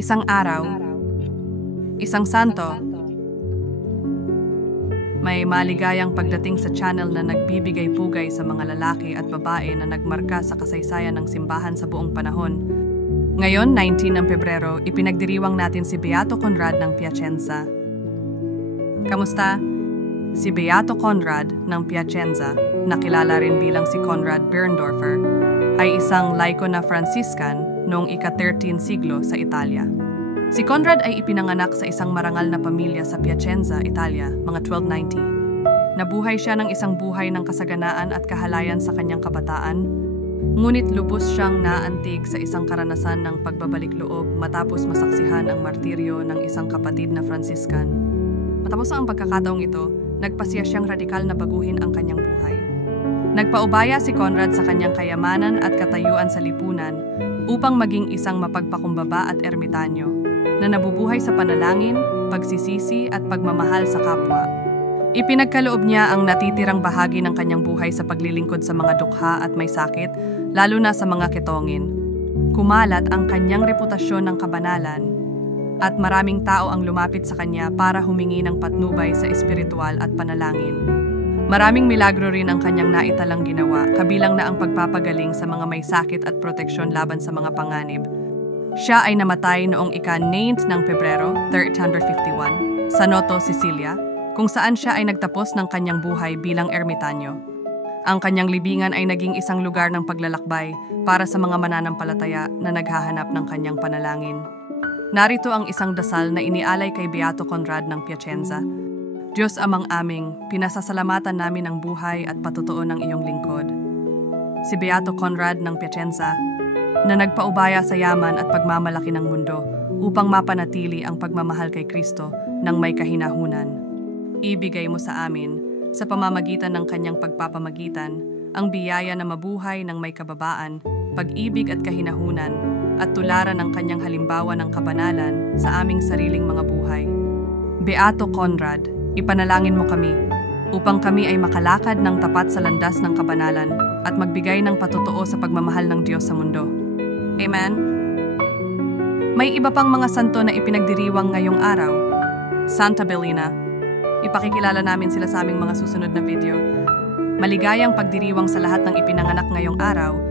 Isang araw, isang santo, may maligayang pagdating sa channel na nagbibigay pugay sa mga lalaki at babae na nagmarka sa kasaysayan ng simbahan sa buong panahon. Ngayon, 19 ng Pebrero, ipinagdiriwang natin si Beato Conrad ng Piacenza. Kamusta? Si Beato Conrad ng Piacenza, nakilala rin bilang si Conrad Berndorfer, ay isang laiko na Franciscan noong ika-13 siglo sa Italia. Si Conrad ay ipinanganak sa isang marangal na pamilya sa Piacenza, Italia, mga 1290. Nabuhay siya ng isang buhay ng kasaganaan at kahalayan sa kanyang kabataan, ngunit lubos siyang naantig sa isang karanasan ng pagbabalik loob matapos masaksihan ang martiryo ng isang kapatid na Franciscan. Matapos ang pagkakataong ito, nagpasya siyang radikal na baguhin ang kanyang buhay. Nagpaubaya si Conrad sa kanyang kayamanan at katayuan sa lipunan upang maging isang mapagpakumbaba at ermitanyo na nabubuhay sa panalangin, pagsisisi at pagmamahal sa kapwa. Ipinagkaloob niya ang natitirang bahagi ng kanyang buhay sa paglilingkod sa mga dukha at may sakit, lalo na sa mga ketongin. Kumalat ang kanyang reputasyon ng kabanalan at maraming tao ang lumapit sa kanya para humingi ng patnubay sa espiritual at panalangin. Maraming milagro rin ang kanyang naitalang ginawa, kabilang na ang pagpapagaling sa mga may sakit at proteksyon laban sa mga panganib. Siya ay namatay noong ika-9 ng Pebrero, 1351, sa Noto, Sicilia, kung saan siya ay nagtapos ng kanyang buhay bilang ermitanyo. Ang kanyang libingan ay naging isang lugar ng paglalakbay para sa mga mananampalataya na naghahanap ng kanyang panalangin. Narito ang isang dasal na inialay kay Beato Conrad ng Piacenza. Diyos amang aming, pinasasalamatan namin ang buhay at patutuo ng iyong lingkod. Si Beato Conrad ng Piacenza, na nagpaubaya sa yaman at pagmamalaki ng mundo upang mapanatili ang pagmamahal kay Kristo ng may kahinahunan. Ibigay mo sa amin, sa pamamagitan ng kanyang pagpapamagitan, ang biyaya na mabuhay ng may kababaan, pag-ibig at kahinahunan, at tularan ng kanyang halimbawa ng kabanalan sa aming sariling mga buhay. Beato Conrad, ipanalangin mo kami, upang kami ay makalakad ng tapat sa landas ng kabanalan at magbigay ng patutuo sa pagmamahal ng Diyos sa mundo. Amen. May iba pang mga santo na ipinagdiriwang ngayong araw. Santa Bellina. Ipakikilala namin sila sa aming mga susunod na video. Maligayang pagdiriwang sa lahat ng ipinanganak ngayong araw.